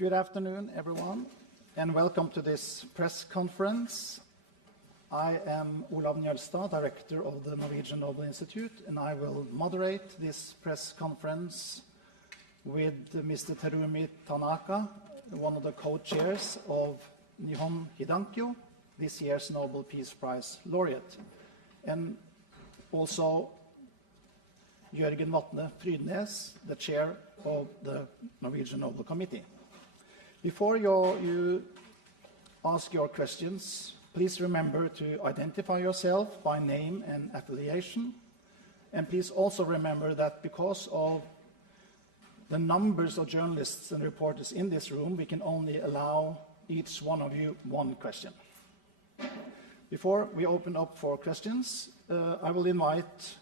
Good afternoon, everyone, and welcome to this press conference. I am Olav Njølstad, Director of the Norwegian Nobel Institute, and I will moderate this press conference with Mr. Terumi Tanaka, one of the co-chairs of Nihon Hidankyo, this year's Nobel Peace Prize laureate, and also Jørgen Vatne Frydnes, the chair of the Norwegian Nobel Committee. Before you ask your questions, please remember to identify yourself by name and affiliation. And please also remember that because of the numbers of journalists and reporters in this room, we can only allow each one of you one question. Before we open up for questions, I will invite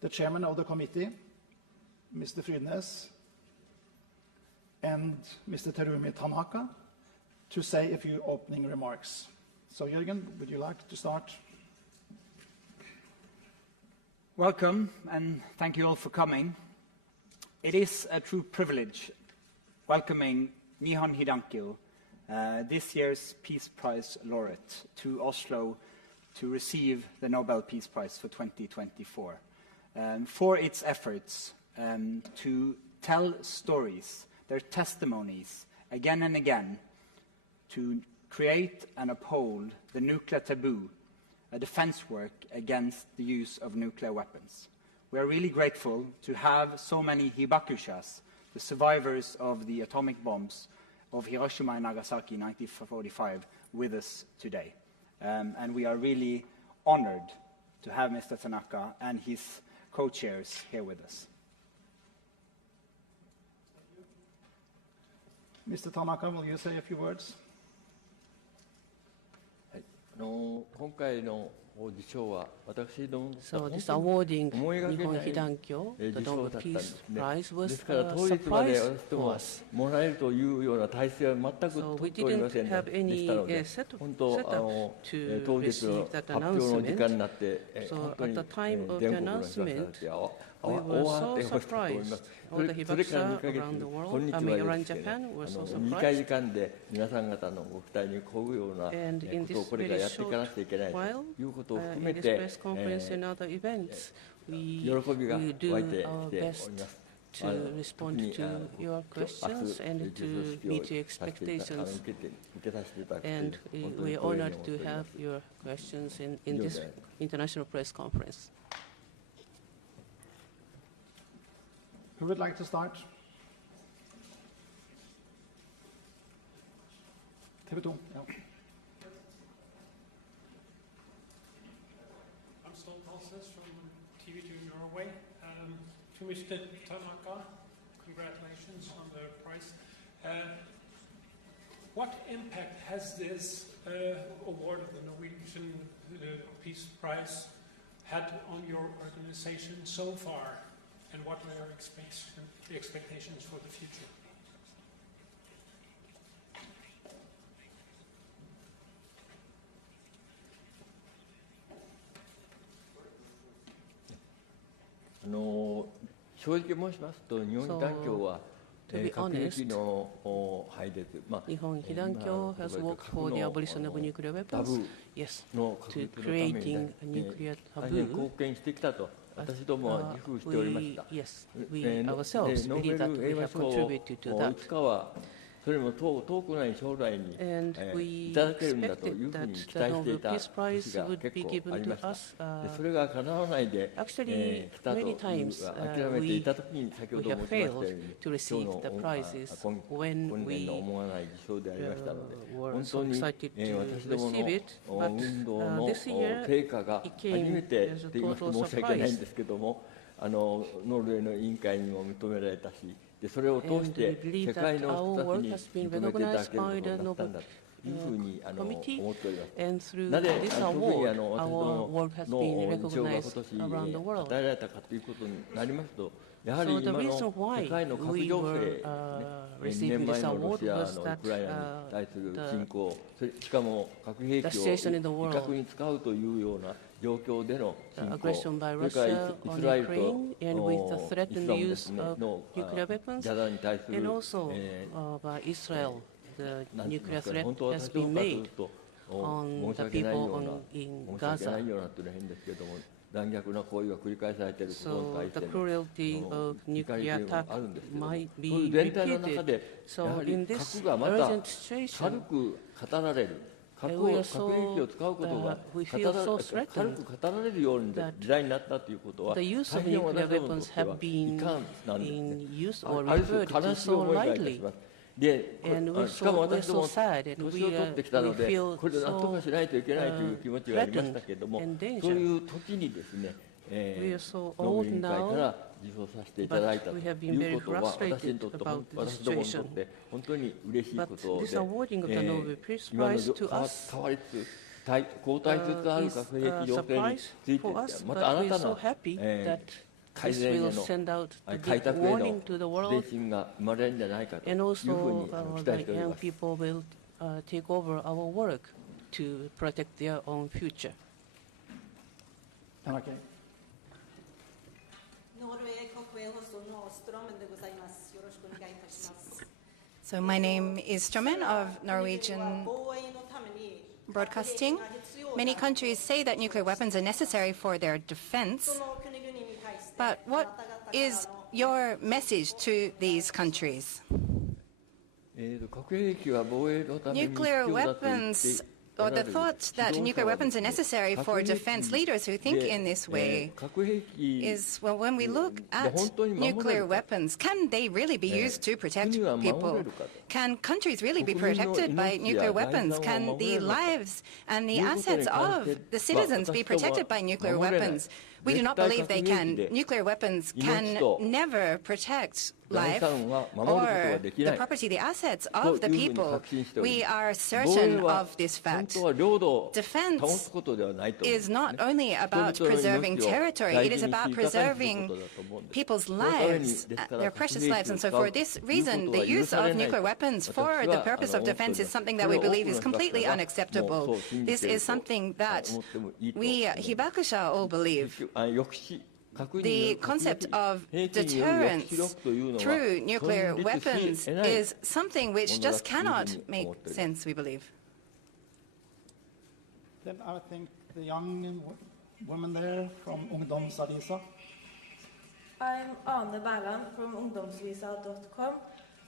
the chairman of the committee, Mr. Frydnes, and Mr. Terumi Tanaka, to say a few opening remarks. So, Jørgen, would you like to start? Welcome, and thank you all for coming. It is a true privilege welcoming Nihon Hidankyo, this year's Peace Prize laureate, to Oslo to receive the Nobel Peace Prize for 2024 for its efforts to tell stories, their testimonies, again and again, to create and uphold the nuclear taboo, a defense work against the use of nuclear weapons. We are really grateful to have so many hibakushas, the survivors of the atomic bombs of Hiroshima and Nagasaki in 1945, with us today. And we are really honored to have Mr. Tanaka and his co-chairs here with us. Mr. Tanaka, will you say a few words? 今回の受賞は私ども So this awarding Nihon Hidankyo, the Nobel Peace Prize, was a surprise for us. もらえるというような体制は全く So 取 we っておりま didn't せんで have any したので、 setup 本当 to 当日 receive の that 発表の時間に announcement. なって本 So 当 at に the time of 全 the 国の人たち announcement, は we 大 were 慌 so てをしたと思いま surprised. す。 All the それから2 hibakusha ヶ月 around the 今 world, 日 I は mean で around すね、 Japan, were so 2回時 surprised. 間で皆さん方のご期待にこういうような And in ことを this これから very やっていかな short くちゃいけないと while, いうことを含 in め this て、 press conference and other events, we 喜びが will 湧い do てきて our おり best ます。 to respond to your questions and to meet your expectations. And we are honored to have your questions in this international press conference. Who would like to start? TV2. Yeah. I'm Stolt Halses from TV2 Norway. To Mr. Tanaka, congratulations on the prize. What impact has this award of the Norwegian Peace Prize had on your organization so far, and what are your expectations for the future? 正直申しますと、日本断教は to be 核 honest, 兵器の廃絶、Nihon Hidankyo has worked for the abolition of nuclear タブ weapons. ー Yes, の核 to 兵器のために、 creating a nuclear 大変 taboo. 貢献してきたと私どもは自負しておりました Yes, we ourselves ノーベ believe that ル we 平和 have 賞を contributed to い that. つかはそれも遠くない将来に、 And we いただけるんだという expected ふうに that 期 the 待してい Nobel た Peace 節 Prize が would be 結構 given あり to ました。 us. でそれが叶わないで、 Actually, 来たという many times 諦めていたときに先ほ we ど have 申しましたよ failed うに to receive the prizes 今 when 年 we の思わない事象でありましたので、 were 本 so 当に excited to 私ども receive it. の But 運動の this year 成果が it 初 came めて as a と言いますと total 申し訳ないん surprise. ですけども、ノルウェーの委員会にも認められたし、でそれを通し And て we believe 世界 that の our 人た work ちに has been 認めていただける recognized こと by に the なったん Nobel だというふうに Committee. 思っております。 And through なぜ this 特に award, 私ど our も work has の been 認証が recognized 今 around the 年 world. 与えられたかということになりますと、やはり So the 今の reason why 世界の核 we 情 were 勢、2 receiving 年前 this のロ award シア was のウ that クライナに対する侵攻、しかも核兵器を the situation in the 威 world 嚇に使うというような状況での侵攻、 aggression by それから Russia イ on スラエル Ukraine, and with the とイ threatened スラムで use すね of の nuclear weapons, ジャダンに対す and る also by Israel, the なんて言い nuclear ますかね、 threat 本当 has 私ど been うかとい made うと on 申し the 訳ない people ような in 申し訳な Gaza. いようなというのは変ですけれども、残虐な行為が繰り返されていることに So 対し the ての cruelty 怒 of りと nuclear いうのが attack あるんですけれども、 might そういう be 全体の中 repeated. でや So はり in this 核がまた urgent 軽 situation, く語られる、核 we are 核兵器を使うことが we 語 feel ら so 軽 threatened く語られるような that 時代になったということは the use 大 of 変 nuclear 私どもにと weapons っては have 遺 been 憾なんですね。 in use or ある種 referred 悲 to しい so 思いがいたし lightly. ます。で、 And しかも we're 私ど so も sad, and 年を取ってきたの we で feel これで何とかしないといけないという気持ちがありましたけれども、 so, and そう danger. いう時にですね、 We are so ノーベル old 委員会か now, ら受賞させていただいたと but we have い been うことは very 私にとって frustrated about the 私どもにとっ situation. て本当に嬉しい But ことで、 this awarding of the Nobel Peace 今の Prize to us 変わりつつ後退しつつある is 核兵器 a 情勢に surprise ついて for us, ま but た we 新 are た so な happy that 改 this 善へ will の send out the 開 big 拓への warning to the 精 world, 神が生まれるんじゃないかという and ふう also に期待して the おり young ます。 people will take over our work to protect their own future. Tanaka. ノルウェー国営放送のストローメンでございます。よろしくお願いいたします。 So my name is Stroman of Norwegian Broadcasting. Many countries say that nuclear weapons are necessary for their defense. But what is your message to these countries? 核兵器は防衛のために必 Nuclear 要だと言って weapons, or the thought that nuclear weapons are necessary for defense leaders who think in this way is, well, when we look at nuclear weapons, can they really be used to protect people? Can countries really be protected by nuclear weapons? Can the lives and the assets of the citizens be protected by nuclear weapons? We do not believe they can. Nuclear weapons can never protect life or the property, the assets of the people. We are certain of this fact. Defense is not only about preserving territory, it is about preserving people's lives, their precious lives. And so for this reason, the use of nuclear weapons for the purpose of defense is something that we believe is completely unacceptable. This is something that we hibakusha all believe. The concept of deterrence through nuclear weapons is something which just cannot make sense, we believe. Then I think the young woman there from Ungdomsavisa. I'm Ane Berland from ungdomsvisa.com,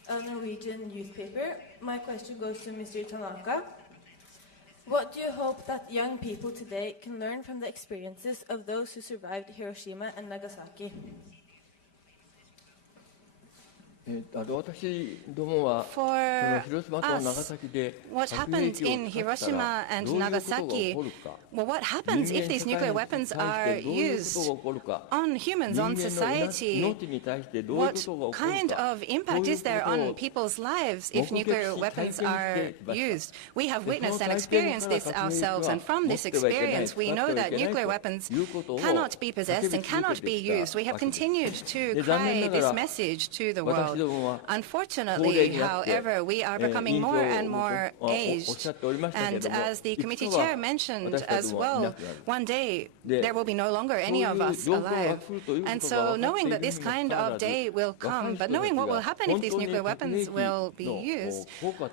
a Norwegian newspaper. My question goes to Mr. Tanaka. What do you hope that young people today can learn from the experiences of those who survived Hiroshima and Nagasaki? For us, what happened in Hiroshima and Nagasaki, well, what happens if these nuclear weapons are used on humans, on society? What kind of impact is there on people's lives if nuclear weapons are used? We have witnessed and experienced this ourselves, and from this experience, we know that nuclear weapons cannot be possessed and cannot be used. We have continued to cry this message to the world. Unfortunately, however, we are becoming more and more aged, and as the committee chair mentioned as well, one day there will be no longer any of us alive. And so knowing that this kind of day will come, but knowing what will happen if these nuclear weapons will be used,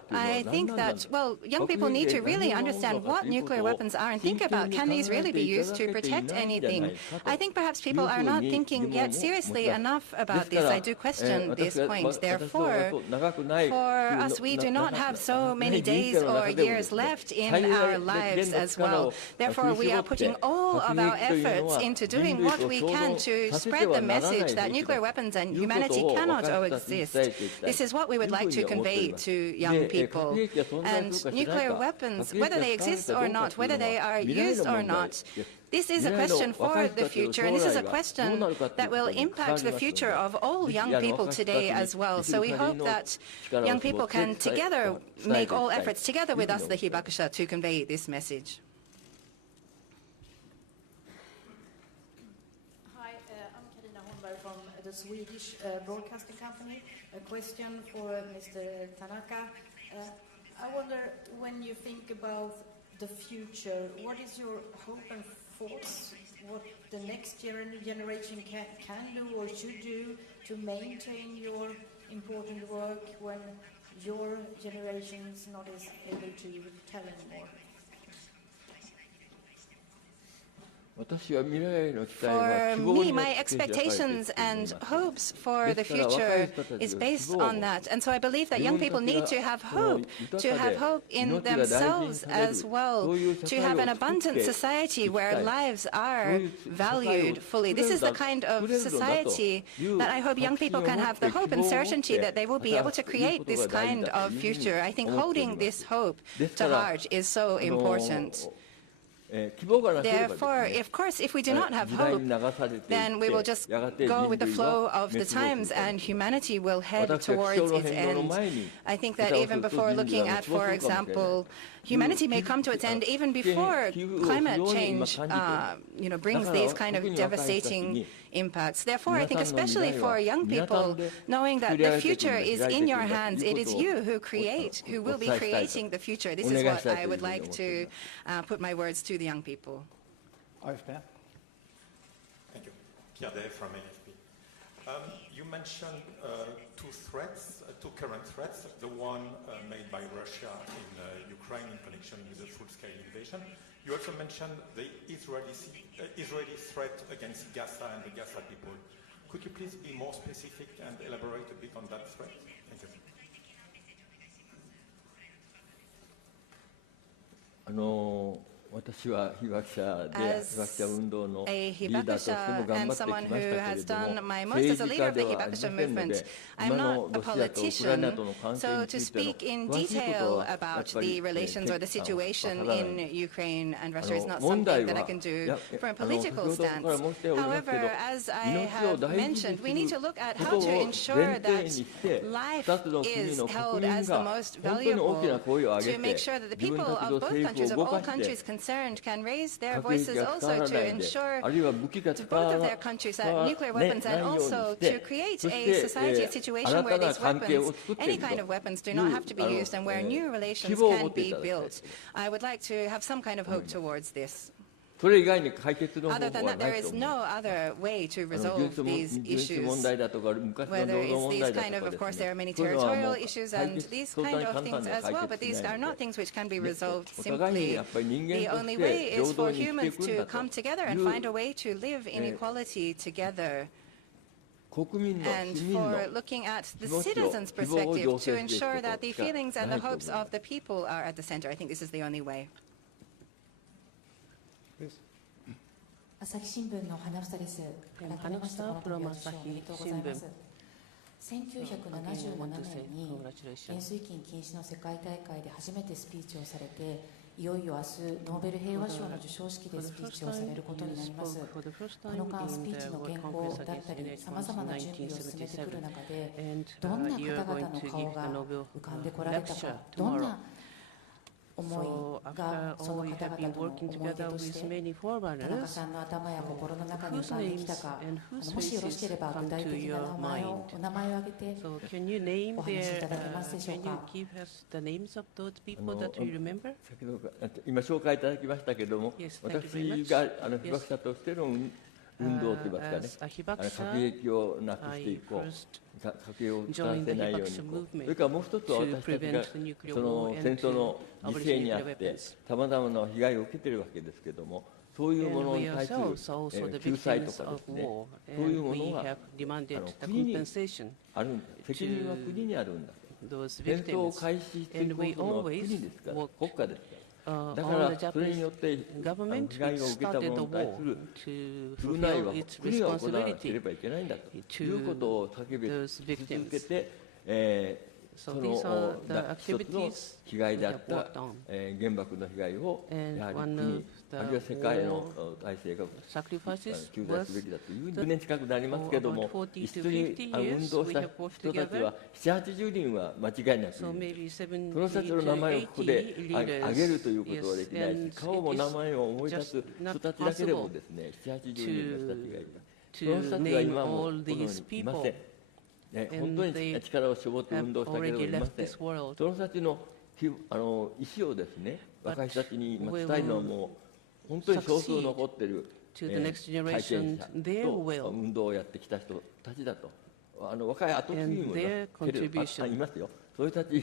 I think that, well, young people need to really understand what nuclear weapons are and think about, can these really be used to protect anything? I think perhaps people are not thinking yet seriously enough about this. I do question this point. Therefore, for us, we do not have so many days or years left in our lives as well. Therefore, we are putting all of our efforts into doing what we can to spread the message that nuclear weapons and humanity cannot coexist. This is what we would like to convey to young people. And nuclear weapons, whether they exist or not, whether they are used or not, this is a question for the future, and this is a question that will impact the future of all young people today as well. So we hope that young people can together make all efforts together with us, the hibakusha, to convey this message. Hi, I'm Carina Holmberg from the Swedish Broadcasting Company. A question for Mr. Tanaka. I wonder, when you think about the future, what is your hope and thoughts what the next generation can do or should do to maintain your important work when your generation is not as able to tell anymore? For me, my expectations and hopes for the future is based on that. And so I believe that young people need to have hope in themselves as well, to have an abundant society where lives are valued fully. This is the kind of society that I hope young people can have the hope and certainty that they will be able to create this kind of future. I think holding this hope to heart is so important. Therefore, of course, if we do not have hope, then we will just go with the flow of the times and humanity will head towards its end. I think that even before looking at, for example, humanity may come to its end even before climate change brings these kind of devastating impacts. Therefore, I think especially for young people, knowing that the future is in your hands, it is you who will be creating the future. This is what I would like to put my words to the young people. AFP. Thank you. Pierre Day from AFP. You mentioned two current threats, the one made by Russia in Ukraine in connection with the full-scale invasion. You also mentioned the Israeli threat against Gaza and the Gaza people. Could you please be more specific and elaborate a bit on that threat? Thank you. As a hibakusha and someone who has done my most as a leader of the hibakusha movement, I'm not a politician, so to speak in detail about the relations or the situation in Ukraine and Russia is not something that I can do from a political stance. However, as I have mentioned, we need to look at how to ensure that life is held as the most valuable, to make sure that the people of both countries, of all countries concerned, can raise their voices also to ensure to both of their countries that nuclear weapons, and also to create a society, a situation where these weapons, any kind of weapons, do not have to be used and where new relations can be built. I would like to have some kind of hope towards this. Other than that, there is no other way to resolve these issues. Whether it's these kind of course, there are many territorial issues and these kind of things as well, but these are not things which can be resolved simply. The only way is for humans to come together and find a way to live in equality together. And for looking at the citizens' perspective, to ensure that the feelings and the hopes of the people are at the center. I think this is the only way. 朝日新聞の花房です。改めましてこの度は受賞おめでとうございます。1977年に塩水菌禁止の世界大会で初めてスピーチをされて、いよいよ明日ノーベル平和賞の授賞式でスピーチをされることになります。この間スピーチの原稿だったりさまざまな準備を進めてくる中で、どんな方々の顔が浮かんでこられたか、どんな思いがその方々との思い出として田中さんの頭や心の中に浮かんできたか、もしよろしければ具体的なお名前を挙げてお話しいただけますでしょうか。先ほど今紹介いただきましたけれども、私が被爆者としての運動といいますかね、核兵器をなくしていこう、核兵器を使わせないようにいこう、それからもう一つは私たちがその戦争の犠牲にあってさまざまな被害を受けているわけですけれども、そういうものに対する救済とかですね、そういうものが国にあるんだ、責任は国にあるんだと。戦争を開始するのは国ですから、国家ですから。だからそれによって被害を受けた者に対する償いは国が行わなければいけないんだということを叫び続けて、その一つの被害であった原爆の被害をやはり国、あるいは世界の体制が救済すべきだという10年近くなりますけれども、一緒に運動した人たちは7、80人は間違いなくいる。その人たちの名前をここで挙げるということはできないし、顔も名前を思い出す人たちだけでもですね、7、80人の人たちがいる。その人たちは今もこの世にいません。本当に力を絞って運動したけれどもいません。その人たちの意思をですね、若い人たちに伝えるのはもう本当に少数 succeed 残っている to the next 体験 generation 者 their と will 運動をやってきた人たちだと。若い後継ぎ and も their いますよ。そういう人たち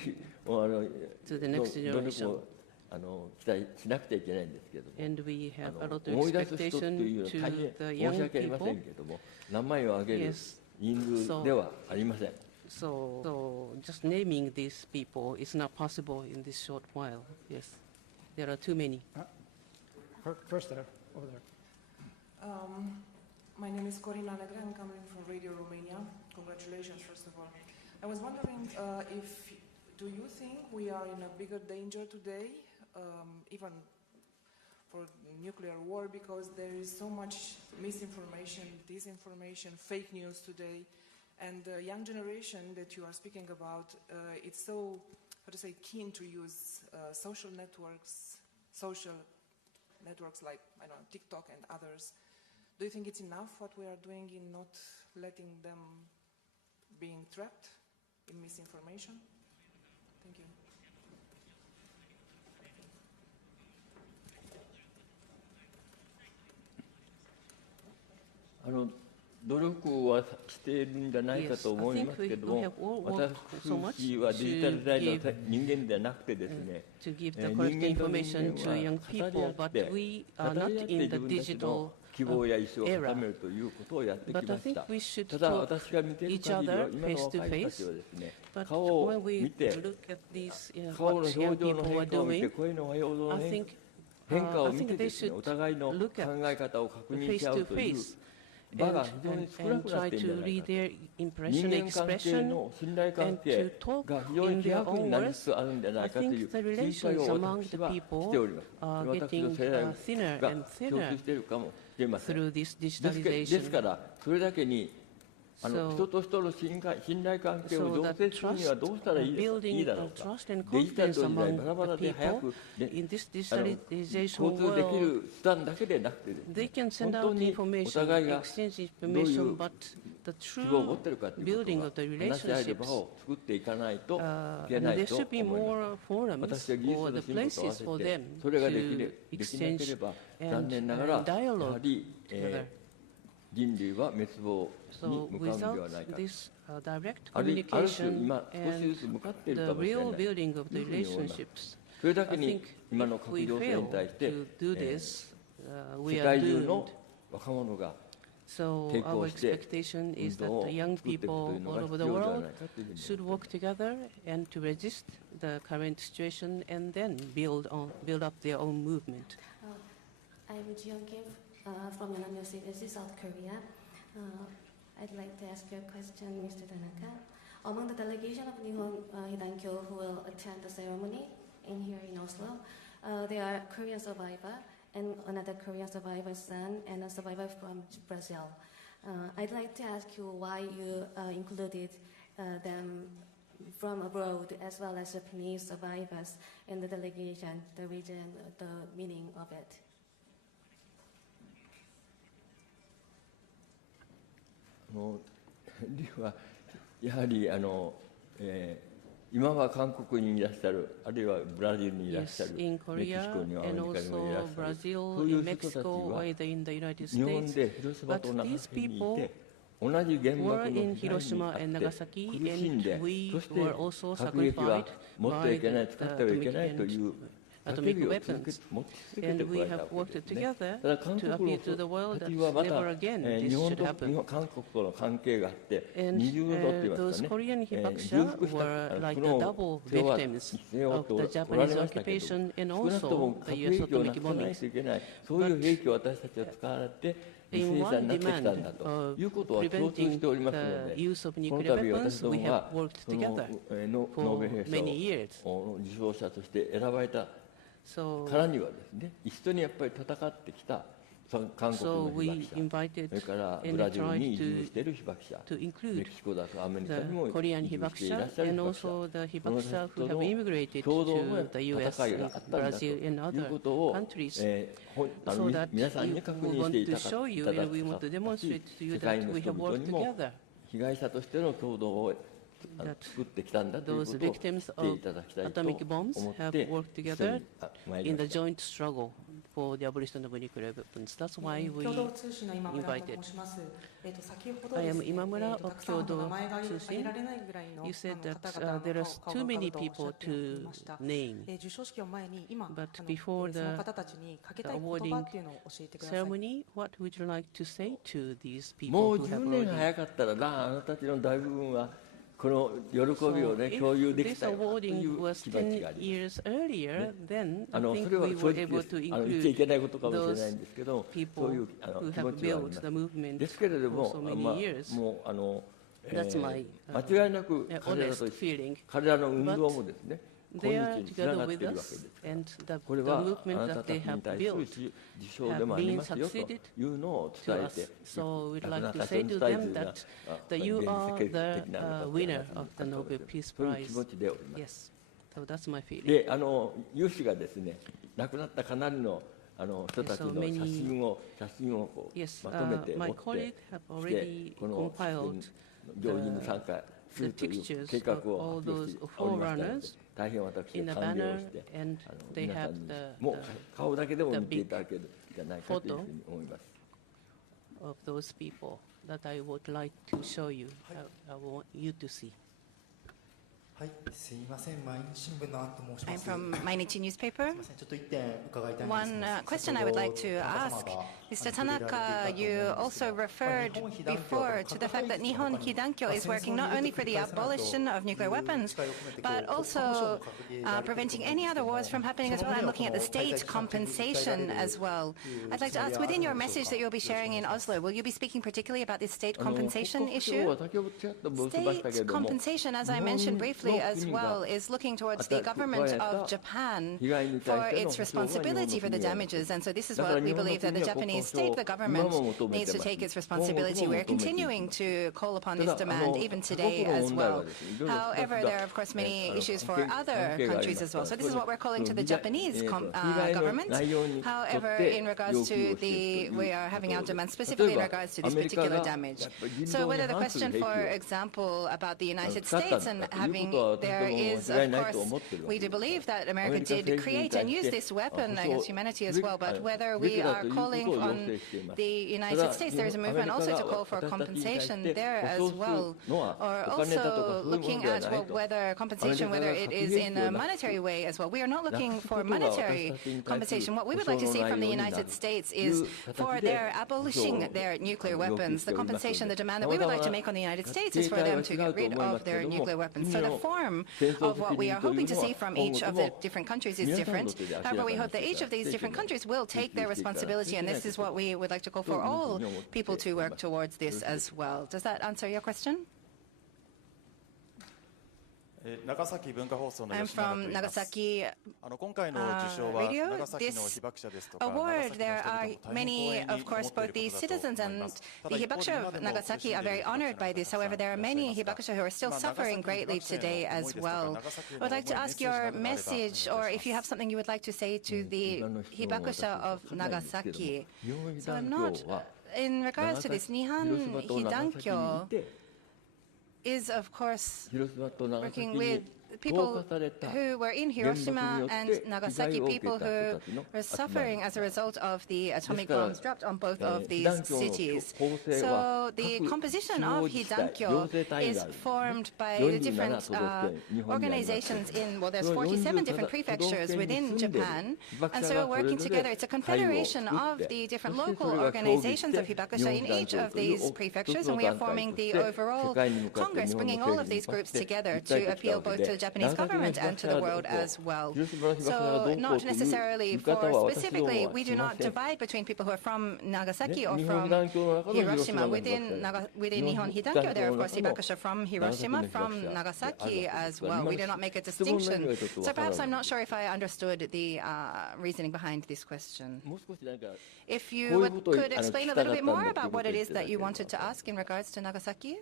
to the next の努力 generation. も期待しなくちゃいけないんですけども、 And we have a lot of 思い出す人っていうのは expectation 大 to 変 the 申し young 訳ありませ people. んけども、名前を挙げる Yes. 人数ではありません。 So just naming these people is not possible in this short while. Yes, there are too many. First there, over there. My name is Corina Negra. I'm coming from Radio Romania. Congratulations, first of all. I was wondering do you think we are in a bigger danger today, even for nuclear war, because there is so much misinformation, disinformation, fake news today, and the young generation that you are speaking about, it's so, keen to use social networks like, I don't know, TikTok and others. Do you think it's enough what we are doing in not letting them being trapped in misinformation? Thank you. 努力はしているんじゃないかと思いますけども、私はデジタル時代の人間ではなくてですね、to give the correct information to young people, but we are not in the digital 希望や意思を固めるということをやってきま But I し think た。 we should ただ私が見ている each 限りは other 今の face to 若い人た face. ちはですね、 But 顔を when we 見て look at these, 顔の what 表 young 情の people are 変化を見て doing, 声の表情の I think 変化を見 I て think で they すね、 should お互いの考 look at え方を確認 face し合 to うという face 場 and, が非常に and, 少な and くなっ try ているん to じゃない read かと。 their 人 impression, 間関係 expression, の信頼関 and 係 to talk が非常 in に希 their 薄に own なりつ words. つあるんじゃな I いかとい think う the 心配 relations を among 私 the は people しております。 are 私 getting の世代 thinner が and 共 thinner 通しているかもしれません。 through this ですか digitalization. ら、それだけに人と人の信頼関係を So 造 that 成するには trust, どうしたらいい building だろう of か。 trust and デジタル confidence の時代、バラ among バラ the で早 people く、 in this 交 digitalization 通でき world. る手段だけでなくてですね、 They can 本 send 当 out にお information, 互いが exchange どうい information, う but the 希望を持っ true ているかという building こ of と the が話し合える場 relationships, を作っていかないといけ and ない there と should be 思います。 more forums 私は技術 or の the 進歩と合わ places せ for て them それができ to なけれ exchange ば残 and 念ながらやは dialogue り、 together. 人類は滅亡に So 向かうんで without はないか。 this direct ある種 communication 今少しず and つ向かっている the かもしれ real ない。 building of the というふうに思います。 relationships, それだ I けに think 今の if 核 we 情勢 fail に対して to do this, we 世 are 界中 doomed. の若者が So 抵 our 抗して expectation 運 is 動 that を the young 作っていくと people いうの all over が必 the 要では world ないかというふうに思います should work together and to resist the current situation and then build up their own movement. I'm Jiyeon Kim from Yonam University, South Korea. I'd like to ask you a question, Mr. Tanaka. Among the delegation of Nihon Hidankyo who will attend the ceremony here in Oslo, there are Korean survivor and another Korean survivor's son and a survivor from Brazil. I'd like to ask you why you included them from abroad as well as Japanese survivors in the delegation, the reason, the meaning of it. 理由はやはり今は韓国にいらっしゃる、あるいはブラジルにいらっしゃる、 Yes, in メキシ Korea コにはアメリ and カにもいらっ also しゃる、 Brazil, そういう in 人たち Mexico, は either in the United 日本 States. で広島 But と長 these 崎にい people て、同じ原爆 were の in 被害に Hiroshima あ and って Nagasaki, 苦しんで、 and we そして were also 核兵器は sacrificed 持ってはいけない、 by 使ってはいけないという atomic 叫びを続け weapons. 持ち続けて And こ we られた have わけ worked ですね。 together ただ韓 to 国 appeal の to the world た that ちはまた never again 日 this 本 should と happen. 韓国との関係があって And 二重のとって言います those かね、 Korean 重 hibakusha 複した were like 苦 the 悩 double それは victims 背負っ of て the おら Japanese れましたけど、 occupation and 少なくと also も the 核 US 兵器をな atomic くさない bombings. といけない、そういう兵器を私たちは使われて犠 In 牲者 one になってきたん demand だと of いうことは共通 preventing しておりますの the で、 use of この nuclear 度 weapons, 私ど we も have は worked その together ノーベル for 平 many 和 years. 賞の受賞者として選ばれた So, からにはですね、一緒にやっぱり戦ってきた韓国 so の被 we 爆者、 invited それからブ and ラジル tried に移住 to している被爆者、 to メ include キシコだとアメリカ the にも移 Korean 住していら hibakusha っしゃる被 and 爆者、 also the この hibakusha 人 who have の immigrated 共同の to the US 戦いがあ and ったんだと Brazil and いう other ことを、 countries. あ So の that 皆さん we に確認 want してい to た show you だき and we want to た demonstrate to you 世界 that の we 人 have 々 worked にも together. 被害者としての共同を That 作ってきたんだという those ことを知 victims ってい of ただきたいと atomic 思 bombs っ have て worked 一緒 together に参り in ま the した。 joint struggle. for the abolition of nuclear weapons. That's why we invited. I am Imamura of Kyodo Tsushin. You said that there are too many people to name. But before the awarding ceremony, what would you like to say to these people who have already? So if this awarding was 10 years earlier, then I think we were able to include those people who have built the movement for so many years. That's my honest feeling. But they are together with us, and the movement that they have built have been succeeded to us. So we'd like to say to them that you are the winner of the Nobel Peace Prize. Yes, so that's my feeling. Yes, my colleague have already compiled the pictures of all those forerunners in a banner, and they have the big photo of those people that I would like to show you. I want you to see. I'm from Mainichi newspaper. One question I would like to ask, Mr. Tanaka, you also referred before to the fact that Nihon Hidankyo is working not only for the abolition of nuclear weapons, but also preventing any other wars from happening as well, and looking at the state compensation as well. I'd like to ask, within your message that you'll be sharing in Oslo, will you be speaking particularly about this state compensation issue? State compensation, as I mentioned briefly as well, is looking towards the government of Japan for its responsibility for the damages. And so this is what we believe that the Japanese state, the government, needs to take its responsibility. We're continuing to call upon this demand even today as well. However, there are of course many issues for other countries as well. So this is what we're calling to the Japanese government. However, in regards to we are having our demand specifically in regards to this particular damage. So whether the question, for example, about the United States and having there is, of course, we do believe that America did create and use this weapon against humanity as well, but whether we are calling on the United States, there is a movement also to call for compensation there as well, or also looking at whether compensation, whether it is in a monetary way as well. We are not looking for monetary compensation. What we would like to see from the United States is for their abolishing their nuclear weapons. The compensation, the demand that we would like to make on the United States is for them to get rid of their nuclear weapons. So the form of what we are hoping to see from each of the different countries is different. However, we hope that each of these different countries will take their responsibility, and this is what we would like to call for all people to work towards this as well. Does that answer your question? I'm from Nagasaki radio. This award, there are many, of course, both the citizens and the hibakusha of Nagasaki are very honored by this. However, there are many hibakusha who are still suffering greatly today as well. I would like to ask your message, or if you have something you would like to say to the hibakusha of Nagasaki. So I'm not, in regards to this, Nihon Hidankyo is, of course, working with people who were in Hiroshima and Nagasaki, people who were suffering as a result of the atomic bombs dropped on both of these cities. So the composition of Hidankyo is formed by the different organizations in, well, there's 47 different prefectures within Japan, and so we're working together. It's a confederation of the different local organizations of hibakusha in each of these prefectures, and we are forming the overall Congress, bringing all of these groups together to appeal both to the Japanese government and to the world as well. So not necessarily for specifically, we do not divide between people who are from Nagasaki or from Hiroshima. Within Nihon Hidankyo, there are of course hibakusha from Hiroshima, from Nagasaki as well. We do not make a distinction. So perhaps I'm not sure if I understood the reasoning behind this question. If you could explain a little bit more about what it is that you wanted to ask in regards to Nagasaki?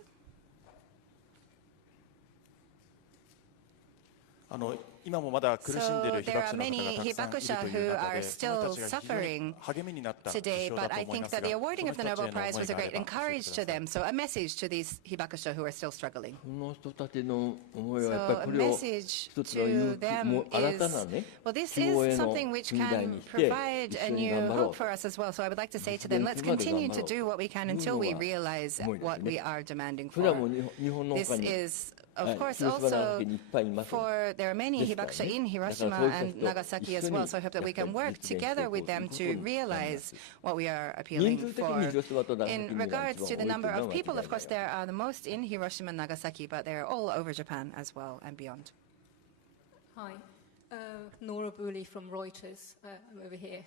So there are many hibakusha who are still suffering today, but I think that the awarding of the Nobel Prize was a great encouragement to them. So a message to these hibakusha who are still struggling. So a message to them is, well, this is something which can provide a new hope for us as well. So I would like to say to them, let's continue to do what we can until we realize what we are demanding for. This is, of course, also there are many hibakusha in Hiroshima and Nagasaki as well, so I hope that we can work together with them to realize what we are appealing for. In regards to the number of people, of course, there are the most in Hiroshima and Nagasaki, but they're all over Japan as well and beyond. Hi, Nora Booley from Reuters. I'm over here.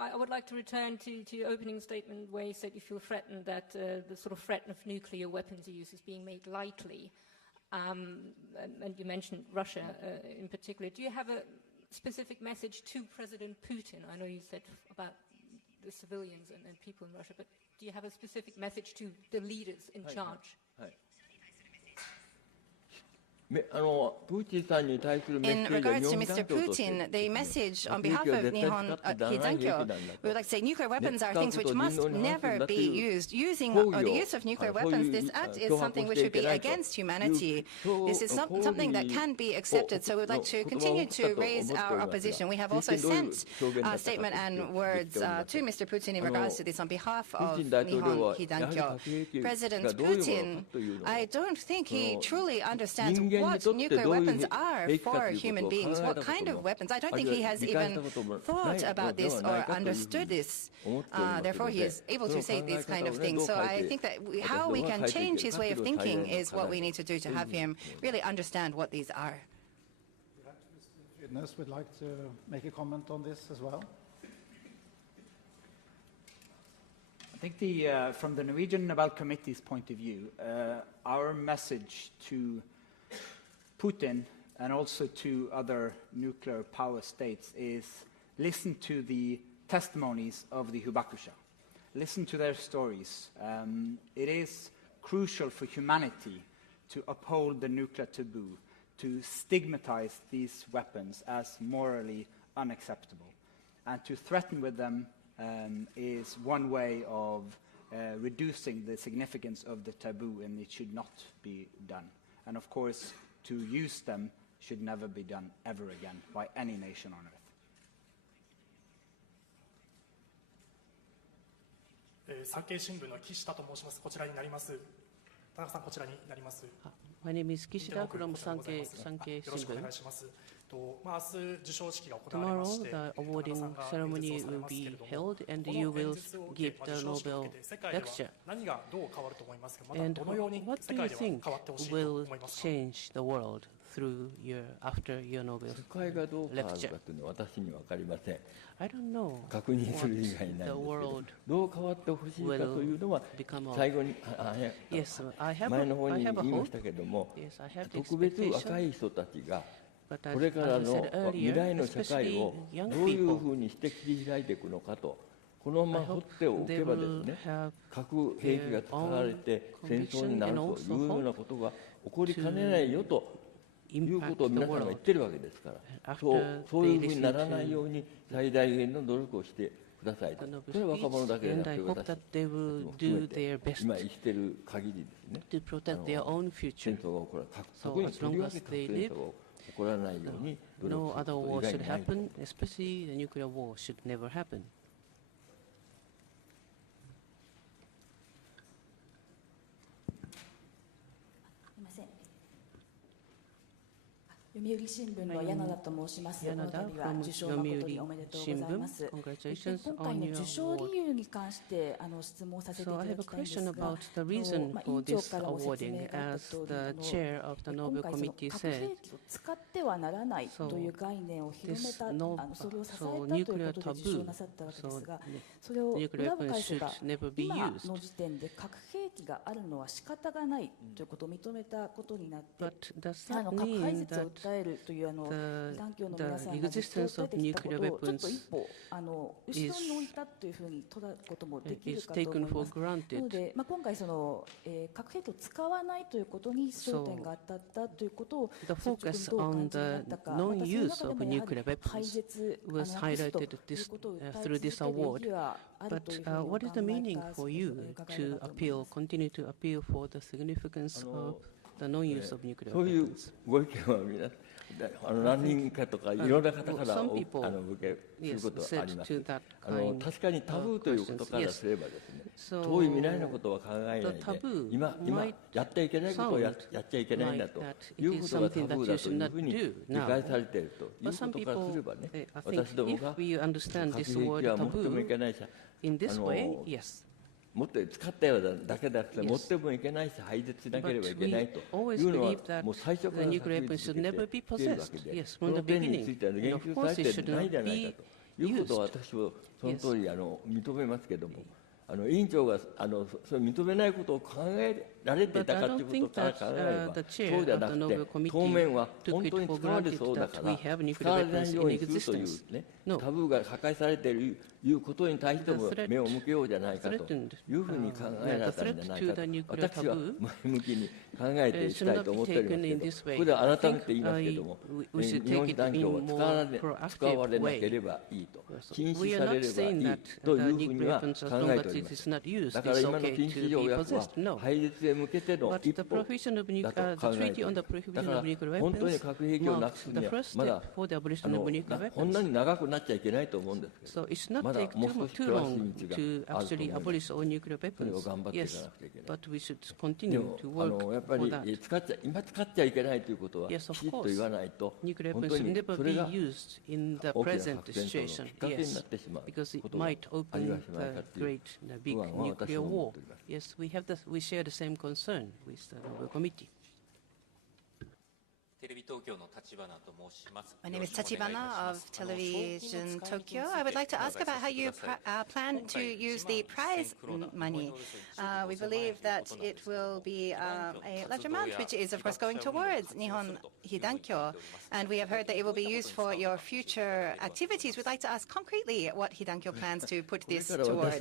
I would like to return to your opening statement where you said you feel threatened that the sort of threat of nuclear weapons use is being made lightly. And you mentioned Russia in particular. Do you have a specific message to President Putin? I know you said about the civilians and people in Russia, but do you have a specific message to the leaders in charge? In regards to Mr. Putin, the message on behalf of Nihon Hidankyo, we would like to say nuclear weapons are things which must never be used. The use of nuclear weapons, this act is something which would be against humanity. This is something that can be accepted, so we would like to continue to raise our opposition. We have also sent a statement and words to Mr. Putin in regards to this on behalf of Nihon Hidankyo. President Putin, I don't think he truly understands what nuclear weapons are for human beings, what kind of weapons. I don't think he has even thought about this or understood this. Therefore, he is able to say these kind of things. So I think that how we can change his way of thinking is what we need to do to have him really understand what these are. Mr. Fridnes would like to make a comment on this as well. I think from the Norwegian Nobel Committee's point of view, our message to Putin and also to other nuclear power states is listen to the testimonies of the hibakusha. Listen to their stories. It is crucial for humanity to uphold the nuclear taboo, to stigmatize these weapons as morally unacceptable. And to threaten with them is one way of reducing the significance of the taboo, and it should not be done. And of course, to use them should never be done ever again by any nation on earth. 産経新聞の岸田と申します。こちらになります。田中さん、こちらになります。My name is Kishida from Sankei Shimbun. よろしくお願いします。明日授賞式が行われ Tomorrow, まして、 the awarding ceremony will be held, and you will give the Nobel lecture. 何がどう変わると思いますか。また And どのように what 世 do you 界では変 think わってほしいと will 思いますか。 change the world after your Nobel 世界がどう変わるか lecture? というのは私には分かりません。 I don't know 確認する以外ないんですけど、どう変わってほしいかというのは最後に前の方に言いましたけども、特別若い人たちがこれからの未来の社会をどういうふうにして切り開いていくのかと、このまま放っておけばですね、核兵器が使われて戦争になるというようなことが起こりかねないよということを皆さんが言ってるわけですから、そういうふうにならないように最大限の努力をしてくださいと。それは若者だけでなくて私たちも含めて今生きてる限りですね、戦争が起こらない、特にとりわけ核戦争が起こらないように努力すること以外にないと。 especially the nuclear war should never happen. 読売新聞の柳田と申します。この度は受賞誠におめでとうございます。今回の受賞理由に関して質問させていただきたいんですが、委員長からも説明があった通り今回核兵器を使ってはならないという概念を広めた、それを支えたということで受賞なさったわけですが、それを裏を返せば今の時点で核兵器があるのは仕方がないということを認めたことになって、核廃絶を訴 existence of nuclear weapons is taken for granted. なので、今回核兵器を使わないということに焦点が当たったということを The focus on the non-use of nuclear weapons was highlighted through this award. But what is the meaning for you to continue to appeal for the significance of the non-use of nuclear weapons? そういうご意見は皆何人かとかいろんな方から受けすることはあります。確かにタブーということからすればですね、遠い未来のことは考えないで、今やってはいけないことをやっちゃいけないんだということがタブーだというふうに理解されているということからすればね、私どもが核兵器は持ってもいけないし、持って使ったようだけでなくて持ってもいけないし廃絶しなければいけないというのはもう最初から確立しているわけで、その点については言及されてないじゃないかということは私はその通り認めますけれども、委員長がそれ認めないことを考えられていたかということから考えればそうじゃなくて、当面は本当に使われそうだから使われないようにするというね、タブーが破壊されているいうことに対しても目を向けようじゃないかというふうに考えられたんじゃないかと私は前向きに考えていきたいと思っておりますけど、これは改めて言いますけれども、日本被団協は使われなければいいと、禁止されればいいというふうには考えております。だから今の禁止条約は廃絶へ向けての一歩だと考えております。だから本当に核兵器をなくすにはまだこんなに長くなっちゃいけないと思うんですけど、まだもう少し詳しい道があると思います。それを頑張っていかなくちゃいけない。でもやっぱり今使っちゃいけないということはきちっと言わないと本当にそれが大きな核戦争のきっかけになってしまうことがありはしないかという不安は私は思っております。Yes, we share the same concern with the Nobel Committee. My name is Tachibana of Television Tokyo. I would like to ask about how you plan to use the prize money. We believe that it will be a large amount, which is, of course, going towards Nihon Hidankyo. And we have heard that it will be used for your future activities. We'd like to ask concretely what Hidankyo plans to put this towards.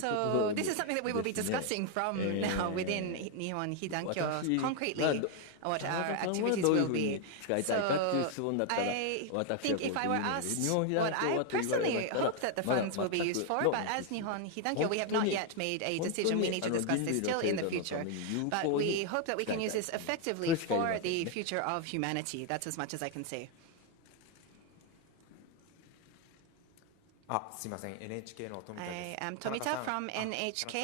So this is something that we will be discussing from now within Nihon Hidankyo concretely. What our activities will be. So I think if I were asked what I personally hope that the funds will be used for, but as Nihon Hidankyo, we have not yet made a decision. We need to discuss this still in the future. But we hope that we can use this effectively for the future of humanity. That's as much as I can say. I am Tomita from NHK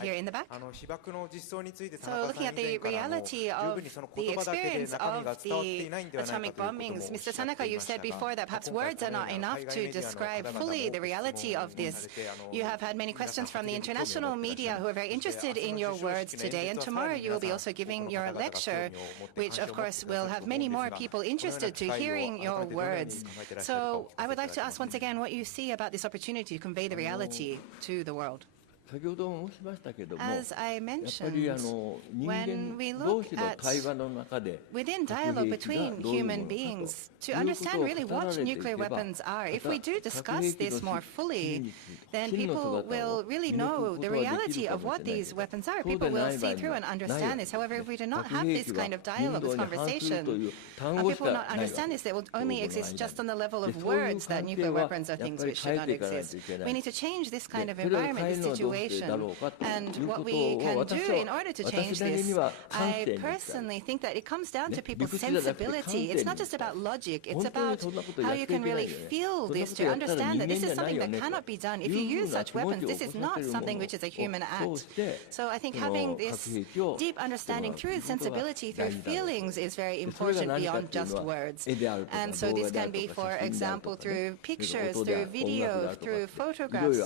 here in the back. So looking at the reality of the experience of the atomic bombings, Mr. Tanaka, you said before that perhaps words are not enough to describe fully the reality of this. You have had many questions from the international media who are very interested in your words today, and tomorrow you will be also giving your lecture, which of course will have many more people interested to hearing your words. So I would like to ask once again what you see about this opportunity to convey the reality to the world. As I mentioned, when we look at within dialogue between human beings, to understand really what nuclear weapons are, if we do discuss this more fully, then people will really know the reality of what these weapons are. People will see through and understand this. However, if we do not have this kind of dialogue, this conversation, people will not understand this. They will only exist just on the level of words that nuclear weapons are things which should not exist. We need to change this kind of environment, this situation. And what we can do in order to change this, I personally think that it comes down to people's sensibility. It's not just about logic, it's about how you can really feel this, to understand that this is something that cannot be done. If you use such weapons, this is not something which is a human act. So I think having this deep understanding through sensibility, through feelings, is very important beyond just words. And so this can be, for example, through pictures, through video, through photographs,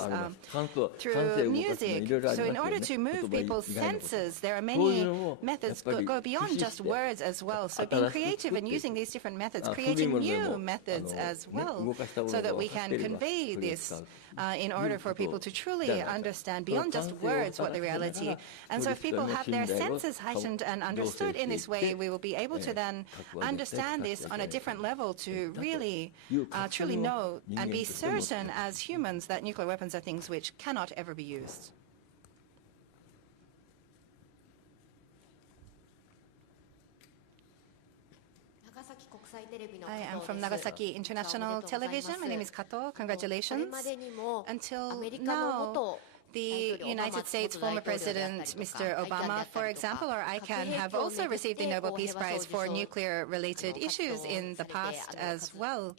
through music. So in order to move people's senses, there are many methods that go beyond just words as well. So being creative and using these different methods, creating new methods as well, so that we can convey this in order for people to truly understand beyond just words what the reality. And so if people have their senses heightened and understood in this way, we will be able to then understand this on a different level to really truly know and be certain as humans that nuclear weapons are things which cannot ever be used. I am from Nagasaki International Television. My name is Kato. Congratulations. Until now, the United States former President, Mr. Obama, for example, or ICANN, have also received the Nobel Peace Prize for nuclear-related issues in the past as well.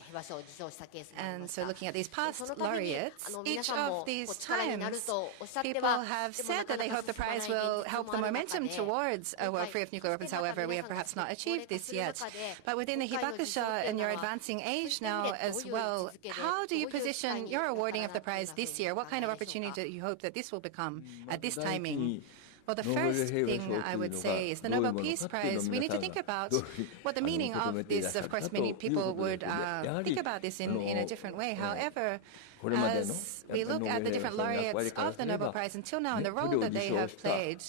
And so looking at these past laureates, each of these times, people have said that they hope the prize will help the momentum towards a world free of nuclear weapons. However, we have perhaps not achieved this yet. But within the hibakusha and your advancing age now as well, how do you position your awarding of the prize this year? What kind of opportunity do you hope that this will become at this timing? Well, the first thing I would say is the Nobel Peace Prize. We need to think about what the meaning of this. Of course, many people would think about this in a different way. However, as we look at the different laureates of the Nobel Prize until now and the role that they have played,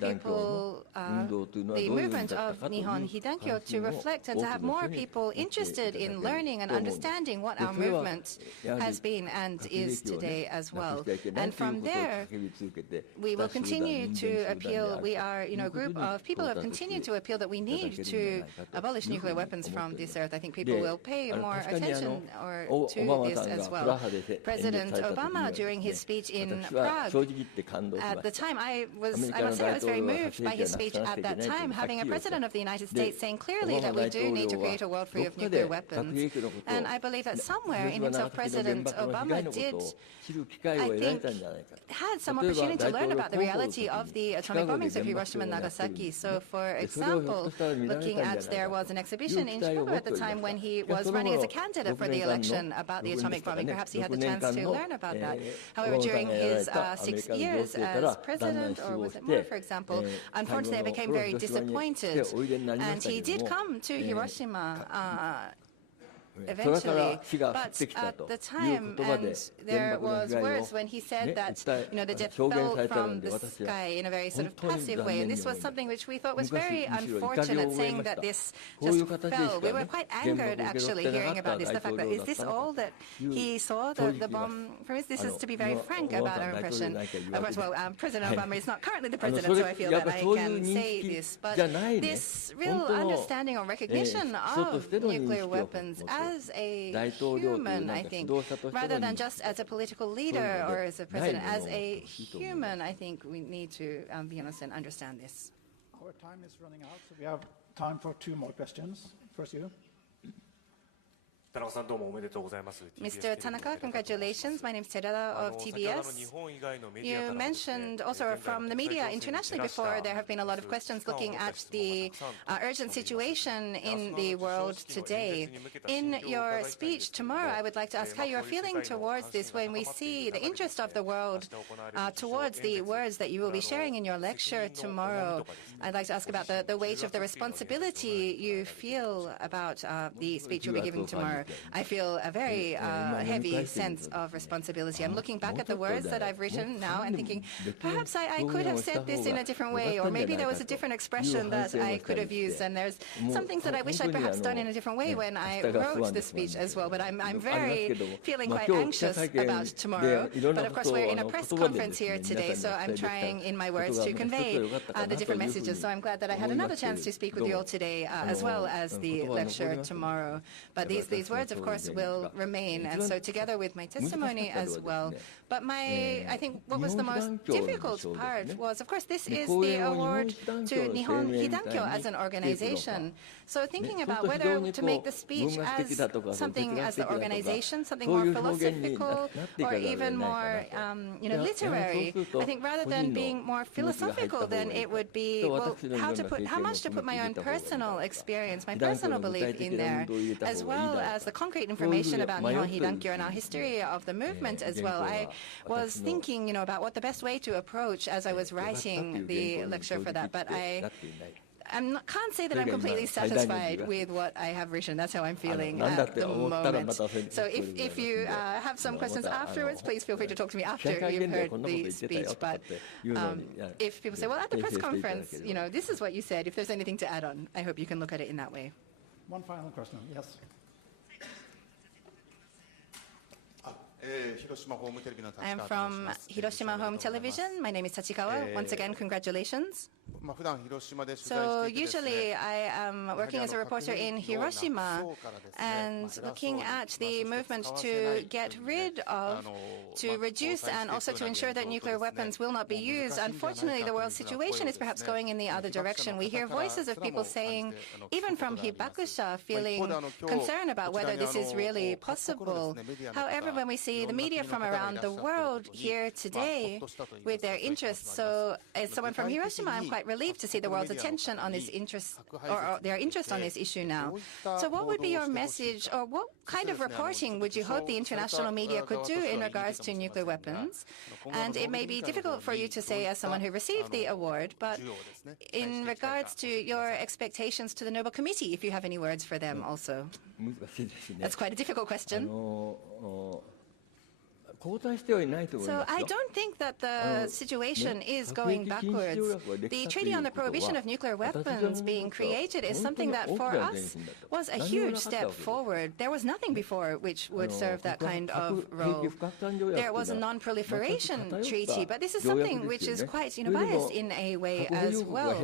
people, the movement of Nihon Hidankyo to reflect and to have more people interested in learning and understanding what our movement has been and is today as well. And from there, we will continue to appeal. We are, a group of people who have continued to appeal that we need to abolish nuclear weapons from this earth. I think people will pay more attention to this as well. President Obama, during his speech in Prague, at the time, I must say I was very moved by his speech at that time, having a president of the United States saying clearly that we do need to create a world free of nuclear weapons. And I believe that somewhere in himself, President Obama did, I think, had some opportunity to learn about the reality of the atomic bombings of Hiroshima and Nagasaki. So, for example, looking at, there was an exhibition in Chicago at the time when he was running as a candidate for the election about the atomic bombing. Perhaps he had the chance to learn about that. However, during his 6 years as president, or was it more, for example, unfortunately I became very disappointed. And he did come to Hiroshima eventually, but at the time, and there was words when he said that, the jet fell from the sky in a very sort of passive way, and this was something which we thought was very unfortunate, saying that this just fell. We were quite angered, actually, hearing about this, the fact that, is this all that he saw, the bomb? For us, this is to be very frank about our impression. Of course, well, President Obama is not currently the president, so I feel that I can say this, but this real understanding or recognition of nuclear weapons as a human, I think, rather than just as a political leader or as a president, as a human, I think we need to be honest and understand this. Our time is running out, so we have time for 2 more questions. First, you. Mr. Tanaka, congratulations. My name is Terada of TBS. You mentioned also from the media internationally before, there have been a lot of questions looking at the urgent situation in the world today. In your speech tomorrow, I would like to ask how you are feeling towards this when we see the interest of the world towards the words that you will be sharing in your lecture tomorrow. I'd like to ask about the weight of the responsibility you feel about the speech you'll be giving tomorrow. I feel a very heavy sense of responsibility. I'm looking back at the words that I've written now and thinking, perhaps I could have said this in a different way, or maybe there was a different expression that I could have used, and there's some things that I wish I'd perhaps done in a different way when I wrote the speech as well. But I'm feeling quite anxious about tomorrow. But of course, we're in a press conference here today, so I'm trying in my words to convey the different messages. So I'm glad that I had another chance to speak with you all today, as well as the lecture tomorrow. But these words, of course, will remain, and so together with my testimony as well. But I think what was the most difficult part was, of course, this is the award to Nihon Hidankyo as an organization. So thinking about whether to make the speech as something as the organization, something more philosophical, or even more, literary. I think rather than being more philosophical, then it would be, well, how much to put my own personal experience, my personal belief in there, as well as as the concrete information about Nihon Hidankyo and our history of the movement as well, I was thinking, about what the best way to approach as I was writing the lecture for that, but can't say that I'm completely satisfied with what I have written. That's how I'm feeling at the moment. So if you have some questions afterwards, please feel free to talk to me after you've heard the speech. But if people say, well, at the press conference, this is what you said, if there's anything to add on, I hope you can look at it in that way. One final question, yes. I am from Hiroshima Home Television. My name is Tachikawa. Once again, congratulations. So usually I am working as a reporter in Hiroshima and looking at the movement to get rid of, to reduce and also to ensure that nuclear weapons will not be used. Unfortunately, the world situation is perhaps going in the other direction. We hear voices of people saying, even from hibakusha, feeling concerned about whether this is really possible. However, when we see the media from around the world here today with their interests, so as someone from Hiroshima, I'm quite relieved to see the world's attention on this interest, or their interest on this issue now. So what would be your message, or what kind of reporting would you hope the international media could do in regards to nuclear weapons? And it may be difficult for you to say as someone who received the award, but in regards to your expectations to the Nobel Committee, if you have any words for them also. That's quite a difficult question. So I don't think that the situation is going backwards. The Treaty on the Prohibition of Nuclear Weapons being created is something that for us was a huge step forward. There was nothing before which would serve that kind of role. There was a non-proliferation treaty, but this is something which is quite biased in a way as well.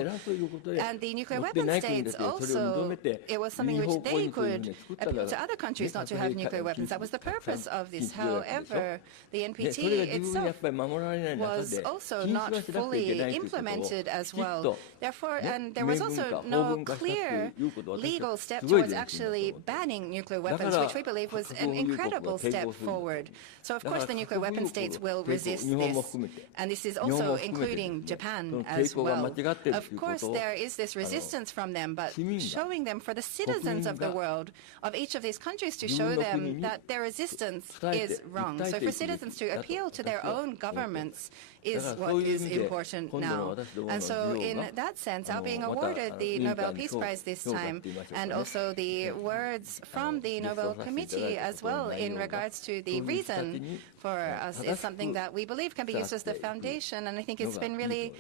And the nuclear weapon states also, it was something which they could appeal to other countries not to have nuclear weapons. That was the purpose of this. However, the NPT itself was also not fully implemented as well. Therefore, and there was also no clear legal step towards actually banning nuclear weapons, which we believe was an incredible step forward. So, of course, the nuclear weapon states will resist this. And this is also including Japan as well. Of course, there is this resistance from them, but showing them for the citizens of the world, of each of these countries, to show them that their resistance is wrong. So for citizens to appeal to their own governments is what is important now. And so in that sense, our being awarded the Nobel Peace Prize this time, and also the words from the Nobel Committee as well in regards to the reason for us, is something that we believe can be used as the foundation, and I think it's been really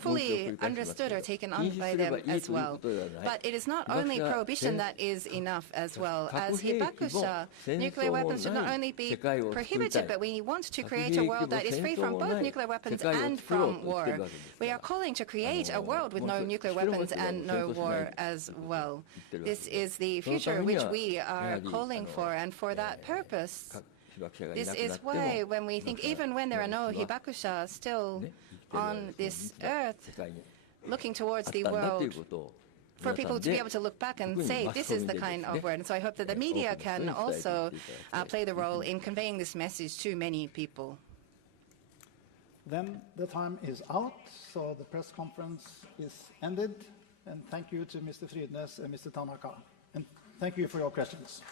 fully understood or taken on by them as well. But it is not only prohibition that is enough as well. As hibakusha, nuclear weapons should not only be prohibited, but we want to create a world that is free from both nuclear weapons and from war. We are calling to create a world with no nuclear weapons and no war as well. This is the future which we are calling for, and for that purpose, this is why when we think, even when there are no hibakusha still on this earth, looking towards the world, for people to be able to look back and say, this is the kind of word. And so I hope that the media can also play the role in conveying this message to many people. Then the time is out, so the press conference is ended. And thank you to Mr. Frydnes and Mr. Tanaka. And thank you for your questions.